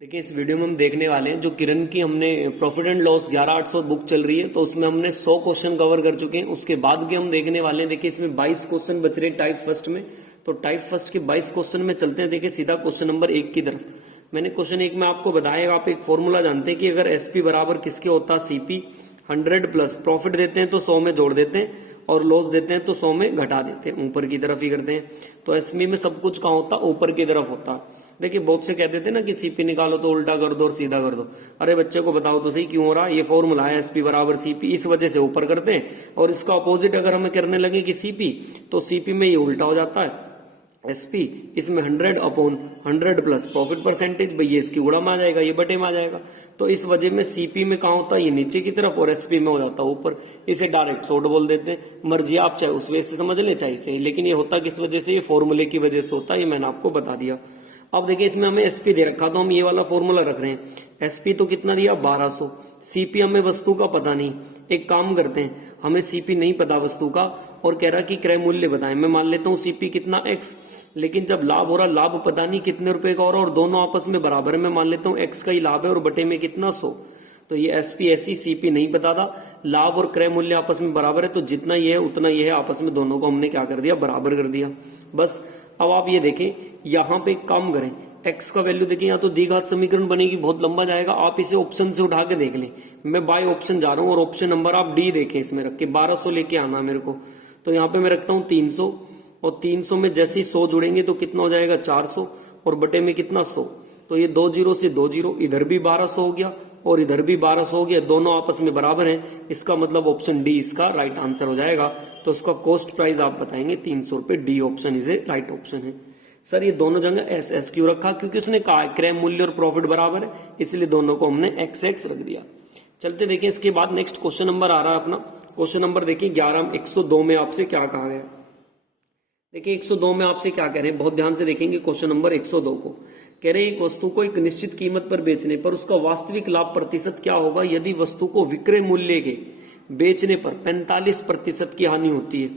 देखिए इस वीडियो में हम देखने वाले हैं जो किरण की हमने प्रॉफिट एंड लॉस 11800 बुक चल रही है तो उसमें हमने 100 क्वेश्चन कवर कर चुके हैं। उसके बाद के हम देखने वाले हैं। देखिए इसमें 22 क्वेश्चन बच रहे हैं टाइप फर्स्ट में। तो टाइप फर्स्ट के 22 क्वेश्चन में चलते हैं। देखिए सीधा क्वेश्चन नंबर 1 की तरफ। मैंने क्वेश्चन 1 में आपको बताया, आप एक फॉर्मूला जानते हैं कि अगर एसपी बराबर किसके होता है, सीपी 100 प्लस प्रॉफिट देते हैं तो 100 में जोड़ देते हैं और लॉस देते हैं तो 100 में घटा देते हैं, ऊपर की तरफ ही करते हैं। तो एसपी में सब कुछ कहाँ होता है, ऊपर की तरफ होता है। देखिए बहुत से कह देते हैं ना कि सीपी निकालो तो उल्टा कर दो और सीधा कर दो। अरे बच्चे को बताओ तो सही क्यों हो रहा है। ये फॉर्मूला है एसपी बराबर सीपी, इस वजह से ऊपर करते हैं। और इसका अपोजिट अगर हमें करने लगे कि सीपी, तो सीपी में ये उल्टा हो जाता है एसपी, इसमें 100 अपॉन 100 प्लस प्रॉफिट परसेंटेज, भाई ये इसकी गुणा में आ जाएगा, ये बटे में आ जाएगा। तो इस वजह में सीपी में कहाँ होता है, ये नीचे की तरफ, और एसपी में हो जाता है ऊपर। इसे डायरेक्ट शॉर्ट बोल देते हैं। मर्जी आप चाहे उस वजह से समझ ले चाहे इसे, लेकिन ये होता किस वजह से, ये फॉर्मूले की वजह से होता है। ये मैंने आपको बता दिया। अब देखिए इसमें हमें एसपी दे रखा, तो हम ये वाला फॉर्मूला रख रहे हैं। एसपी तो कितना दिया 1200, सीपी हमें वस्तु का पता नहीं। एक काम करते हैं, हमें सीपी नहीं पता वस्तु का और कह रहा कि क्रय मूल्य बताएं। मैं मान लेता हूं सीपी कितना एक्स, लेकिन जब लाभ हो रहा, लाभ पता नहीं कितने रुपए का हो रहा और दोनों आपस में बराबर है। मैं मान लेता हूं एक्स का ही लाभ है और बटे में कितना 100। तो ये एसपी ऐसी, सीपी नहीं पता था, लाभ और क्रय मूल्य आपस में बराबर है, तो जितना ये है उतना ये है, आपस में दोनों को हमने क्या कर दिया, बराबर कर दिया। बस अब आप ये देखें, यहां पे एक काम करें, x का वैल्यू देखिए, या तो द्विघात समीकरण बनेगी, बहुत लंबा जाएगा, आप इसे ऑप्शन से उठा के देख लें। मैं बाय ऑप्शन जा रहा हूं और ऑप्शन नंबर आप डी देखें, इसमें रख के 1200 लेके आना मेरे को। तो यहाँ पे मैं रखता हूँ 300, और 300 में जैसे ही 100 जुड़ेंगे तो कितना हो जाएगा 400, और बटे में कितना 100। तो ये 2 जीरो से 2 जीरो, इधर भी 1200 हो गया और इधर भी 1200 हो गया, दोनों आपस में बराबर हैं। इसका मतलब ऑप्शन डी इसका राइट आंसर हो जाएगा। तो इसका कॉस्ट प्राइस आप बताएंगे 300 रुपए। D option is a right option है। सर ये दोनों जगह एस एस क्यों रखा, क्योंकि उसने कहा क्रय मूल्य और प्रॉफिट बराबर है, इसलिए दोनों को हमने एक्स एक्स रख दिया। चलते देखिए इसके बाद नेक्स्ट क्वेश्चन नंबर आ रहा है अपना। क्वेश्चन नंबर देखिए 11 102 में आपसे क्या कहा गया। देखिए 102 में आपसे क्या कह रहे हैं, बहुत ध्यान से देखेंगे क्वेश्चन नंबर 102 को। कह रहे हैं एक वस्तु को एक निश्चित कीमत पर बेचने पर उसका वास्तविक लाभ प्रतिशत क्या होगा यदि वस्तु को विक्रय मूल्य के बेचने पर 45% की हानि होती है।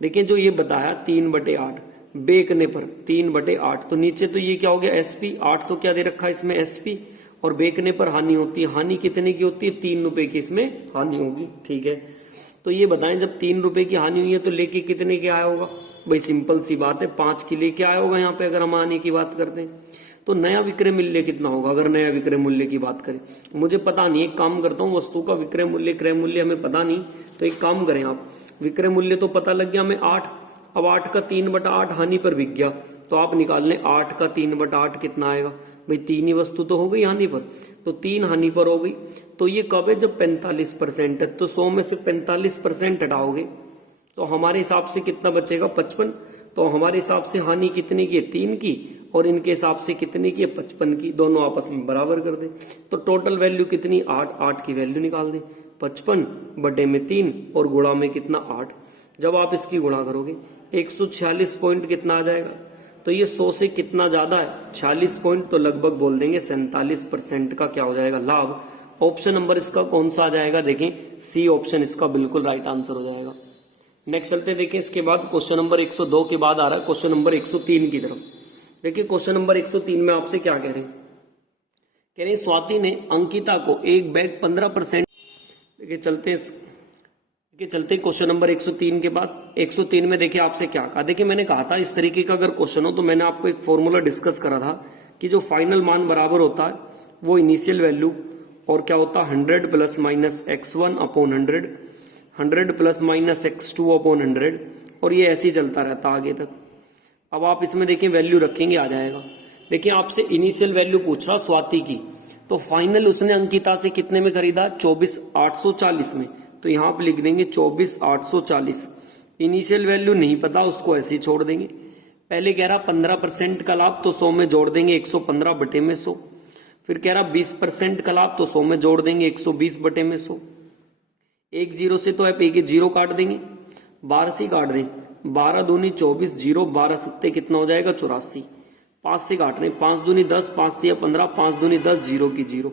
देखिए जो ये बताया 3/8, बेचने पर 3/8, तो नीचे तो ये क्या हो गया एसपी, 8 तो क्या दे रखा है इसमें एसपी, और बेचने पर हानि होती है। हानि कितने की होती है, 3 रुपए की इसमें हानि होगी। ठीक है, तो ये बताएं जब 3 रुपए की हानि हुई है तो लेके कितने के आया होगा। भाई सिंपल सी बात है, 5 की लेके आया होगा यहाँ पे, अगर हम हानि की बात करते हैं। तो नया विक्रय मूल्य कितना होगा, अगर नया विक्रय मूल्य की बात करें, मुझे पता नहीं। एक काम करता हूँ, वस्तु का विक्रय मूल्य क्रय मूल्य हमें पता नहीं, तो एक काम करें आप, विक्रय मूल्य तो पता लग गया हमें 8। अब 8 का 3/8 हानि पर बिक गया, तो आप निकाल लें 8 का 3/8 कितना आएगा। भाई 3 ही वस्तु तो हो गई हानि पर, तो 3 हानि पर हो गई। तो ये कब है, जब 45% है। तो 100 में से 45% हटाओगे तो हमारे हिसाब से कितना बचेगा, 55। तो हमारे हिसाब से हानि कितने की है, 3 की, और इनके हिसाब से कितने की है, 55 की। दोनों आपस में बराबर कर दें, तो टोटल वैल्यू कितनी, 8। 8 की वैल्यू निकाल दें, 55 बटे में 3 और गुणा में कितना 8। जब आप इसकी गुणा करोगे 146 पॉइंट कितना आ जाएगा। तो ये 100 से कितना ज्यादा है, 46 पॉइंट, तो लगभग बोल देंगे 47% का क्या हो जाएगा, लाभ। ऑप्शन नंबर इसका कौन सा आ जाएगा, देखें सी ऑप्शन इसका बिल्कुल राइट आंसर हो जाएगा। नेक्स्ट चलते देखें, इसके बाद क्वेश्चन नंबर 102 के बाद आ रहा है क्वेश्चन नंबर 103 की तरफ। देखिए क्वेश्चन नंबर 103 में आपसे क्या कह रहे हैं, कह रहे हैं स्वाति ने अंकिता को एक बैग 15%। देखिए चलते क्वेश्चन नंबर 103 के पास। 103 में देखिए आपसे क्या कहा। देखिए मैंने कहा था इस तरीके का अगर क्वेश्चन हो तो मैंने आपको एक फॉर्मूला डिस्कस करा था कि जो फाइनल मान बराबर होता है वो इनिशियल वैल्यू और क्या होता है 100 plus minus x1 upon 100, 100 plus minus x2 upon 100, और ये ऐसे ही चलता रहता आगे तक। अब आप इसमें देखिए वैल्यू रखेंगे, आ जाएगा। देखिए आपसे इनिशियल वैल्यू पूछ रहा स्वाति की, तो फाइनल उसने अंकिता से कितने में खरीदा, 24,840 में। तो यहां पे लिख देंगे 24,840। इनिशियल वैल्यू नहीं पता, उसको ऐसे ही छोड़ देंगे। पहले कह रहा 15% का लाभ, तो 100 में जोड़ देंगे 115 बटे में 100। फिर कह रहा 20% का लाभ, तो 100 में जोड़ देंगे 120 बटे में 100। एक जीरो से तो आप एक जीरो काट देंगे, 12 से काट दें, 12 दूनी 24, जीरो 12 सत्ते कितना हो जाएगा 84। 5 से काट रहे, 5 दूनी 10, 5 तिया 15, 5 दूनी 10, जीरो की जीरो।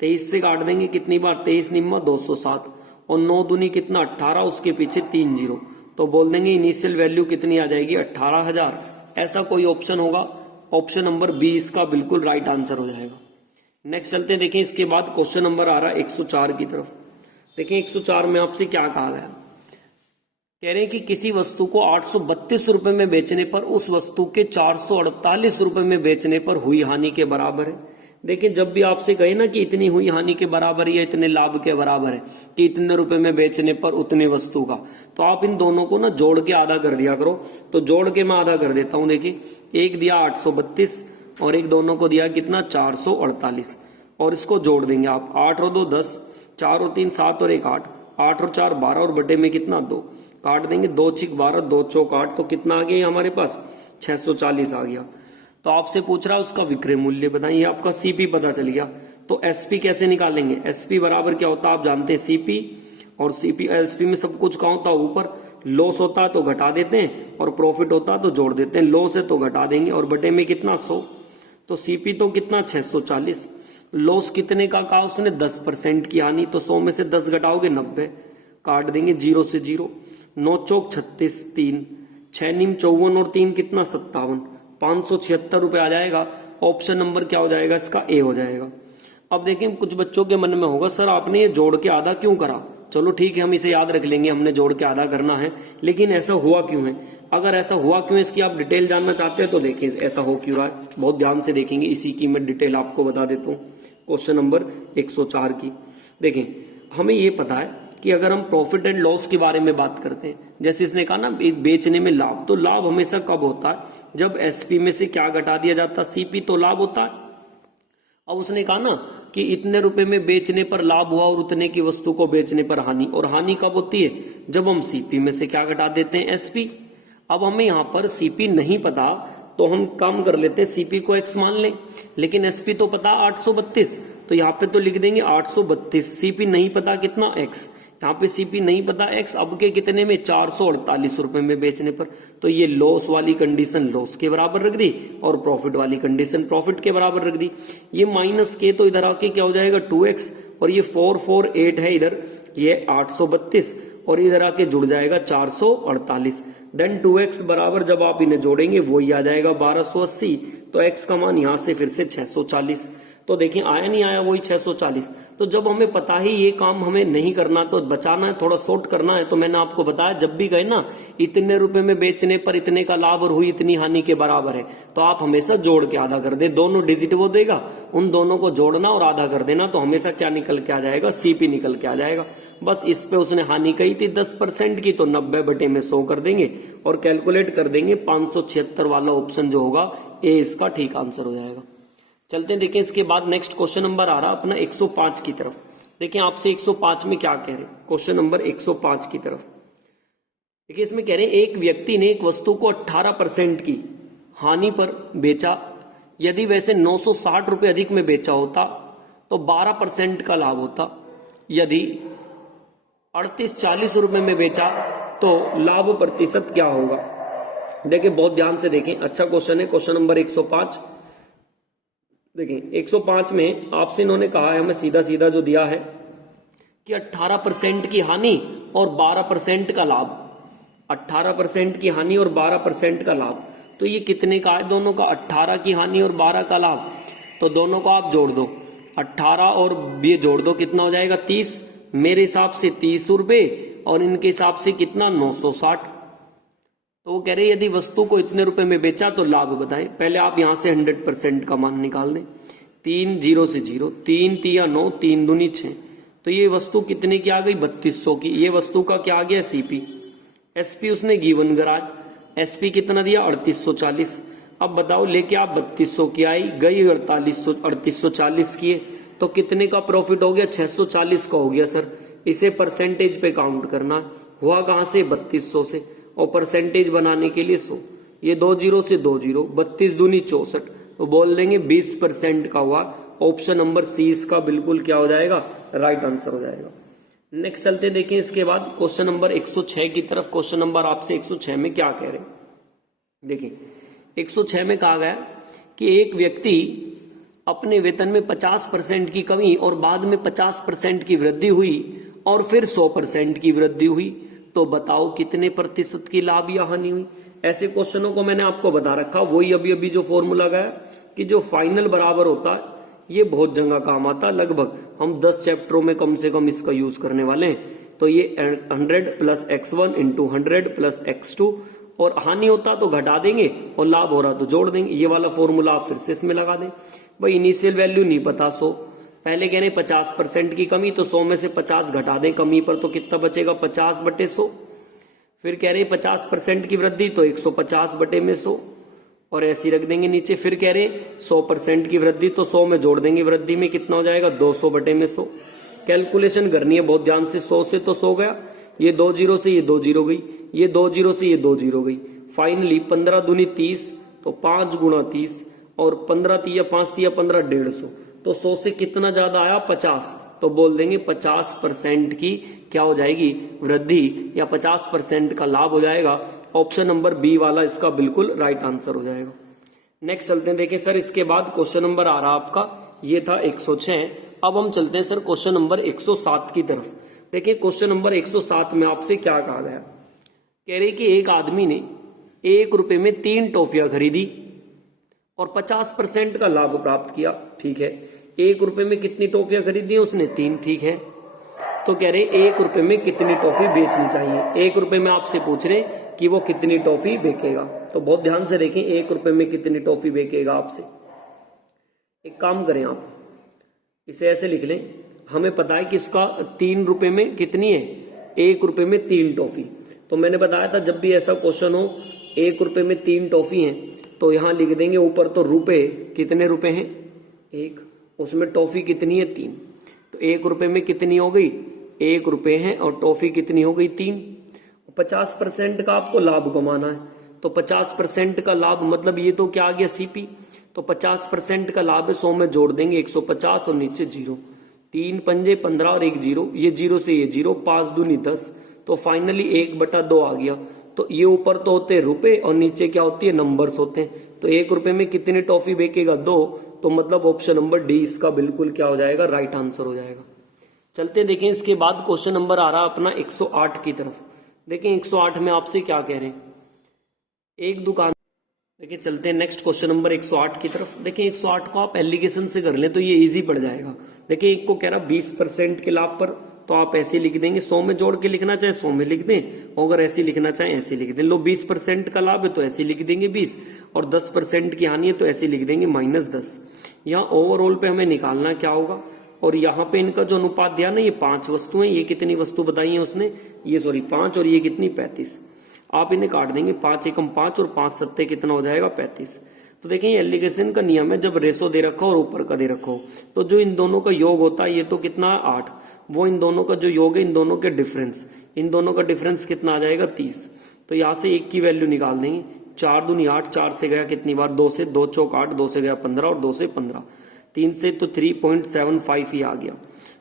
23 से काट देंगे कितनी बार, 23 निम्मा 207, और 9 दूनी कितना 18, उसके पीछे 3 जीरो, तो बोल देंगे इनिशियल वैल्यू कितनी आ जाएगी 18,000। ऐसा कोई ऑप्शन होगा, ऑप्शन नंबर बी इसका बिल्कुल राइट आंसर हो जाएगा। नेक्स्ट चलते हैं, देखें इसके बाद क्वेश्चन नंबर आ रहा है 104 की तरफ। देखें 104 में आपसे क्या कहा गया, कह रहे हैं कि किसी वस्तु को 832 रुपए में बेचने पर उस वस्तु के 448 रुपए में बेचने पर हुई हानि के बराबर है। देखिए जब भी आपसे कहे ना कि इतनी हुई हानि के बराबर या इतने लाभ के बराबर है, कि इतने रुपए में बेचने पर उतने वस्तु का, तो आप इन दोनों को ना जोड़ के आधा कर दिया करो। तो जोड़ के मैं आधा कर देता हूं। देखिए एक दिया 832 और एक दोनों को दिया कितना 448, और इसको जोड़ देंगे आप। 8 और 2 10, 4 और 3 7 और 1 8, 8 और 4 12 और बटे में कितना 2, काट देंगे 2 छिक 12, 2 चौक 8, तो कितना आ गया हमारे पास 640 आ गया। तो आपसे पूछ रहा है उसका विक्रय मूल्य बताइए, आपका सीपी पता चल गया। तो एसपी कैसे निकालेंगे, एसपी बराबर क्या होता है आप जानते हैं सीपी, और सीपी एसपी में सब कुछ कहाँ होता है ऊपर, लॉस होता है तो घटा देते हैं और प्रॉफिट होता है तो जोड़ देते हैं। लॉस है तो घटा देंगे और बटे में कितना 100, तो सीपी तो कितना 640। लॉस कितने का कहा उसने 10% की हानि, तो 100 में से 10 घटाओगे 90, काट देंगे 0 से 0, 9 चौक 36, 3 6 नीम 54 और 3 कितना 57, 576 रुपए आ जाएगा। ऑप्शन नंबर क्या हो जाएगा इसका, ए हो जाएगा। अब देखें कुछ बच्चों के मन में होगा सर आपने ये जोड़ के आधा क्यों करा, चलो ठीक है हम इसे याद रख लेंगे, हमने जोड़ के आधा करना है, लेकिन ऐसा हुआ क्यों है। अगर ऐसा हुआ क्यों है इसकी आप डिटेल जानना चाहते हैं तो देखिए ऐसा हो क्यों रहा है, बहुत ध्यान से देखेंगे, इसी की मैं डिटेल आपको बता देता हूँ। क्वेश्चन नंबर 104 की देखें, हमें ये पता है कि अगर हम प्रॉफिट एंड लॉस के बारे में बात करते हैं, जैसे इसने कहा ना बेचने में लाभ, तो लाभ हमेशा कब होता है जब एसपी में से क्या घटा दिया जाता है, सीपी, तो लाभ होता है। अब उसने कहा ना कि इतने रुपए में बेचने पर लाभ हुआ और उतने की वस्तु को बेचने पर हानि, और हानि कब होती है जब हम सीपी में से क्या घटा देते हैं, एसपी। अब हमें यहां पर सीपी नहीं पता तो हम काम कर लेते हैं, सीपी को एक्स मान लें, लेकिन एसपी तो पता 832, तो यहाँ पे तो लिख देंगे 832, सीपी नहीं पता कितना एक्स, यहाँ पे सीपी नहीं पता एक्स, अब के कितने में 448 रुपए में बेचने पर, तो ये लॉस वाली कंडीशन लॉस के बराबर रख दी और प्रॉफिट वाली कंडीशन प्रॉफिट के बराबर रख दी। ये माइनस के तो इधर आके क्या हो जाएगा 2x, और ये 448 है इधर, ये 832 और इधर आके जुड़ जाएगा 448, देन 2x बराबर जब आप इन्हें जोड़ेंगे वही आ जाएगा 1280, तो x का मान यहां से फिर से 640, तो देखिए आया नहीं आया वही 640। तो जब हमें पता ही ये काम हमें नहीं करना तो बचाना है, थोड़ा शॉर्ट करना है, तो मैंने आपको बताया जब भी कहे ना इतने रुपए में बेचने पर इतने का लाभ और हुई इतनी हानि के बराबर है, तो आप हमेशा जोड़ के आधा कर दे, दोनों डिजिट वो देगा उन दोनों को जोड़ना और आधा कर देना, तो हमेशा क्या निकल के आ जाएगा, सीपी निकल के आ जाएगा। बस इस पे उसने हानि कही थी 10% की, तो 90 बटे में 100 कर देंगे और कैलकुलेट कर देंगे, 576 वाला ऑप्शन जो होगा ए इसका ठीक आंसर हो जाएगा। चलते हैं देखें इसके बाद नेक्स्ट क्वेश्चन नंबर आ रहा अपना 105 की तरफ। देखिए आपसे 105 में क्या कह रहे हैं, क्वेश्चन नंबर 105 की तरफ देखिए, इसमें कह रहे हैं एक व्यक्ति ने एक वस्तु को 18% की हानि पर बेचा, यदि वैसे 960 रुपए अधिक में बेचा होता तो 12% का लाभ होता, यदि 3840 रुपए में बेचा तो लाभ प्रतिशत क्या होगा। देखिए बहुत ध्यान से देखें, अच्छा क्वेश्चन है, क्वेश्चन नंबर 105। देखिए 105 में आपसे इन्होंने कहा है, हमें सीधा सीधा जो दिया है कि 18% की हानि और 12% का लाभ, 18% की हानि और 12% का लाभ, तो ये कितने का है दोनों का, 18 की हानि और 12 का लाभ, तो दोनों को आप जोड़ दो, 18 और ये जोड़ दो कितना हो जाएगा 30, मेरे हिसाब से 30 रुपए और इनके हिसाब से कितना 960। तो वो कह रहे यदि वस्तु को इतने रुपए में बेचा तो लाभ बताएं। पहले आप यहां से 100% का मान निकाल दें, 3 0 से 0, 3 3 9, 3 दूनी 6, तो ये वस्तु कितने की आ गई 3200 की, ये वस्तु का क्या आ गया सीपी। एसपी उसने गिवन कराया, एसपी कितना दिया 3840। अब बताओ लेके आप 3200 की आई गई 3840 की है, तो कितने का प्रॉफिट हो गया 640 का हो गया सर। इसे परसेंटेज पे काउंट करना, हुआ कहां से 3200 से, और परसेंटेज बनाने के लिए 100, ये 2 0 से 2 0, 32 दूनी 64, तो बोल देंगे 20% का हुआ। ऑप्शन नंबर सी इसका बिल्कुल क्या हो जाएगा, राइट आंसर हो जाएगा। नेक्स्ट चलते देखिए इसके बाद क्वेश्चन नंबर 106 की तरफ। क्वेश्चन नंबर आपसे 106 में क्या कह रहे हैं, देखिए 106 में कहा गया कि एक व्यक्ति अपने वेतन में 50% की कमी और बाद में 50% की वृद्धि हुई और फिर 100% की वृद्धि हुई, तो बताओ कितने प्रतिशत की लाभ या हानि हुई। ऐसे क्वेश्चनों को मैंने आपको बता रखा, वही अभी अभी जो फॉर्मूला गया कि जो फाइनल बराबर होता है ये बहुत जगह काम आता, लगभग हम 10 चैप्टरों में कम से कम इसका यूज करने वाले हैं। तो ये 100 plus x1 into 100 plus x2, और हानि होता तो घटा देंगे और लाभ हो रहा तो जोड़ देंगे। ये वाला फॉर्मूला आप फिर से इसमें लगा दें। भाई इनिशियल वैल्यू नहीं पता 100, पहले कह रहे 50% की कमी, तो 100 में से 50 घटा दें कमी पर, तो कितना बचेगा 50/100। फिर कह रहे 50% की वृद्धि, तो 150/100, और ऐसे रख देंगे नीचे। फिर कह रहे 100% की वृद्धि, तो 100 में जोड़ देंगे वृद्धि में, कितना हो जाएगा 200/100। कैलकुलेशन करनी है बहुत ध्यान से। 100 से तो 100 गया, ये 2 जीरो से ये 2 जीरो गई, ये 2 जीरो से ये 2 जीरो गई। फाइनली 15 दूनी 30, तो 5 गुणा 30, और 15 तिया 5 तिया 15, 150। तो 100 से कितना ज्यादा आया 50, तो बोल देंगे 50% की क्या हो जाएगी वृद्धि, या 50% का लाभ हो जाएगा। ऑप्शन नंबर बी वाला इसका बिल्कुल राइट आंसर हो जाएगा। नेक्स्ट चलते हैं, देखिए सर इसके बाद क्वेश्चन नंबर आ रहा आपका, ये था 106। अब हम चलते हैं सर क्वेश्चन नंबर 107 की तरफ। देखिए क्वेश्चन नंबर 107 में आपसे क्या कहा गया, कह रहे कि एक आदमी ने 1 रुपए में 3 टॉफियां खरीदी और 50% का लाभ प्राप्त किया। ठीक है, 1 रुपए में कितनी टॉफियां खरीदी उसने 3, ठीक है। तो कह रहे 1 रुपए में कितनी टॉफी बेचनी चाहिए। 1 रुपए में आपसे पूछ रहे कि वो कितनी टॉफी बेचेगा। तो बहुत ध्यान से देखें 1 रुपए में कितनी टॉफी बेचेगा आपसे। एक काम करें, आप इसे ऐसे लिख लें, हमें पता है कि इसका 3 रुपए में कितनी है, 1 रुपए में 3 टॉफी। तो मैंने बताया था जब भी ऐसा क्वेश्चन हो 1 रुपए में 3 टॉफी है, तो यहां लिख देंगे ऊपर तो रुपए, कितने रुपए हैं 1, उसमें टॉफी कितनी है 3। तो 1 रुपए में कितनी हो गई 1 रुपए है, और टॉफी कितनी हो गई 3। 50% का आपको लाभ कमाना है, तो 50% का लाभ मतलब ये तो क्या आ गया सीपी। तो 50% का लाभ है, 100 में जोड़ देंगे 150 और नीचे 0, 3 पंजे 15 और 1 जीरो, ये 0 से ये 0, 5 दूनी 10, तो फाइनली 1/2 आ गया। तो ये ऊपर तो होते हैं रुपए और नीचे क्या होती है नंबर्स होते हैं। तो 1 रुपए में कितनी टॉफी बेचेगा 2, तो मतलब ऑप्शन नंबर डी इसका बिल्कुल क्या हो जाएगा राइट आंसर हो जाएगा। चलते देखें इसके बाद क्वेश्चन नंबर आ रहा अपना 108 की तरफ। देखें 108 में आपसे क्या कह रहे हैं, एक दुकान, देखिए चलते हैं नेक्स्ट क्वेश्चन नंबर 108 की तरफ। देखिए 108 को आप एलिगेशन से कर लें तो ये इजी पड़ जाएगा। देखिए एक को कह रहा 20% के लाभ पर, तो आप ऐसे लिख देंगे, 100 में जोड़ के लिखना चाहे 100 में लिख दें, अगर ऐसे लिखना चाहे ऐसे लिख दें। लो 20% का लाभ है तो ऐसे लिख देंगे 20, और 10% की हानि है तो ऐसे लिख देंगे -10। यहाँ ओवरऑल पे हमें निकालना क्या होगा, और यहाँ पे इनका जो अनुपात दिया ना, ये 5 वस्तुएं, ये कितनी वस्तु बताई है उसने, ये 5, और ये कितनी 35। आप इन्हें काट देंगे, 5 एकम 5 और 5 सत्ते कितना हो जाएगा 35। तो देखें एलिगेशन का नियम है, जब रेशो दे रखो और ऊपर का दे रखो तो जो इन दोनों का योग होता है, ये तो कितना 8, वो इन दोनों का जो योग है, इन दोनों के डिफरेंस, इन दोनों का डिफरेंस कितना आ जाएगा 30। तो यहाँ से 1 की वैल्यू निकाल देंगे, 4 दूनी 8, 4 से गया कितनी बार 2 से, 2 चौक 8, 2 से गया 15 और 2 से 15, 3 से तो 3.75 ही आ गया।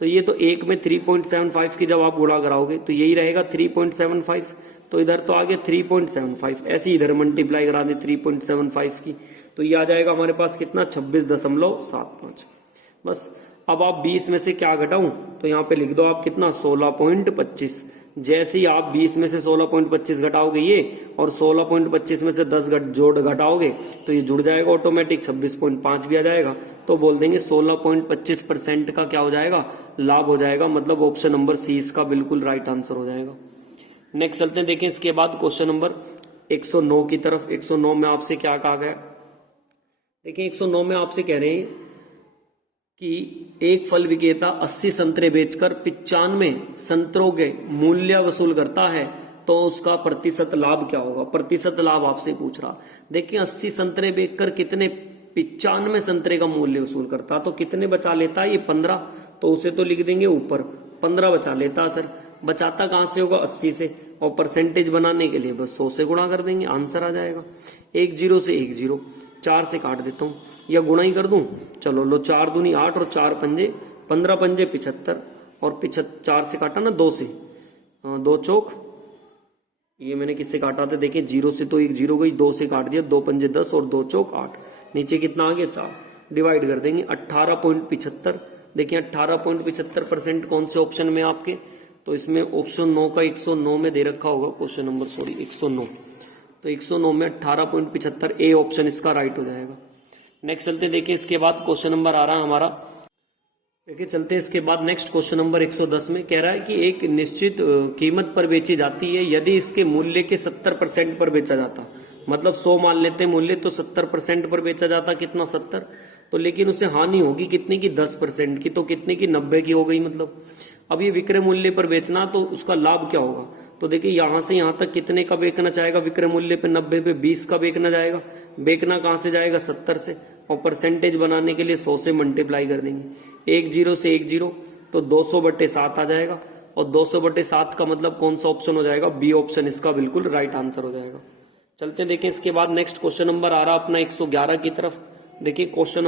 तो ये तो 1 में 3.75 की जब आप गुणा कराओगे तो यही रहेगा 3.75, तो इधर तो आ गया 3.75, ऐसे इधर मल्टीप्लाई करा दे 3.75 की, तो ये आ जाएगा हमारे पास कितना 26.75। बस अब आप 20 में से क्या घटाऊं, तो यहाँ पे लिख दो आप कितना 16.25। जैसे ही आप 20 में से 16.25 घटाओगे ये, और 16.25 में से 10 जोड़ घटाओगे तो ये जुड़ जाएगा ऑटोमेटिक, 26.5 भी आ जाएगा। तो बोल देंगे 16.25% का क्या हो जाएगा लाभ हो जाएगा, मतलब ऑप्शन नंबर सी इसका बिल्कुल राइट आंसर हो जाएगा। नेक्स्ट चलते हैं, देखें इसके बाद क्वेश्चन नंबर 109 की तरफ। 109 में आपसे क्या कहा गया, देखिए 109 में आपसे कह रहे हैं कि एक फल विक्रेता 80 संतरे बेचकर 95 संतरों के मूल्य वसूल करता है, तो उसका प्रतिशत लाभ क्या होगा। प्रतिशत लाभ आपसे पूछ रहा। देखिए 80 संतरे बेचकर कितने 95 संतरे का मूल्य वसूल करता, तो कितने बचा लेता है ये 15, तो उसे तो लिख देंगे ऊपर 15 बचा लेता। सर बचाता कहां से होगा 80 से, और परसेंटेज बनाने के लिए बस 100 से गुणा कर देंगे, आंसर आ जाएगा। 1 जीरो से 1 जीरो, 4 से काट देता हूं या गुणा ही कर दूं, चलो लो 4 दूनी 8 और 4 पंजे 15 पंजे 75, और 4 से काटा ना 2 से, 2 चौक, ये मैंने किससे काटा था, देखिए 0 से तो 1 जीरो गई, 2 से काट दिया, 2 पंजे 10 और 2 चौक 8, नीचे कितना आ गया 4, डिवाइड कर देंगे 18.75। देखिए 18.75% कौन से ऑप्शन में आपके, तो इसमें ऑप्शन 9 का 109 में दे रखा होगा क्वेश्चन नंबर 109, तो 109 में 18.75 ए ऑप्शन इसका राइट हो जाएगा। नेक्स्ट चलते देखिए, इसके बाद क्वेश्चन नंबर आ रहा है हमारा, देखिए चलते हैं इसके बाद नेक्स्ट क्वेश्चन नंबर 110 में कह रहा है कि एक निश्चित कीमत पर बेची जाती है यदि इसके मूल्य के 70% पर बेचा जाता, मतलब 100 मान लेते हैं मूल्य, तो 70% पर बेचा जाता, कितना 70, तो लेकिन उसे हानि होगी कितनी की 10% की, तो कितने की 90 की हो गई। मतलब अब ये विक्रय मूल्य पर बेचना, तो उसका लाभ क्या होगा, तो देखिए यहां से यहां तक कितने का बेचना चाहेगा, विक्रय मूल्य पे 90 पे 20 का बेचना जाएगा, बेचना कहां से जाएगा 70 से, और परसेंटेज बनाने के लिए 100 से मल्टीप्लाई कर देंगे, 10 से 10 तो 200/7 आ जाएगा, और 200/7 का मतलब कौन सा ऑप्शन हो जाएगा, बी ऑप्शन इसका बिल्कुल राइट आंसर हो जाएगा। चलते देखें इसके बाद नेक्स्ट क्वेश्चन नंबर आ रहा अपना 111 की तरफ। देखिए क्वेश्चन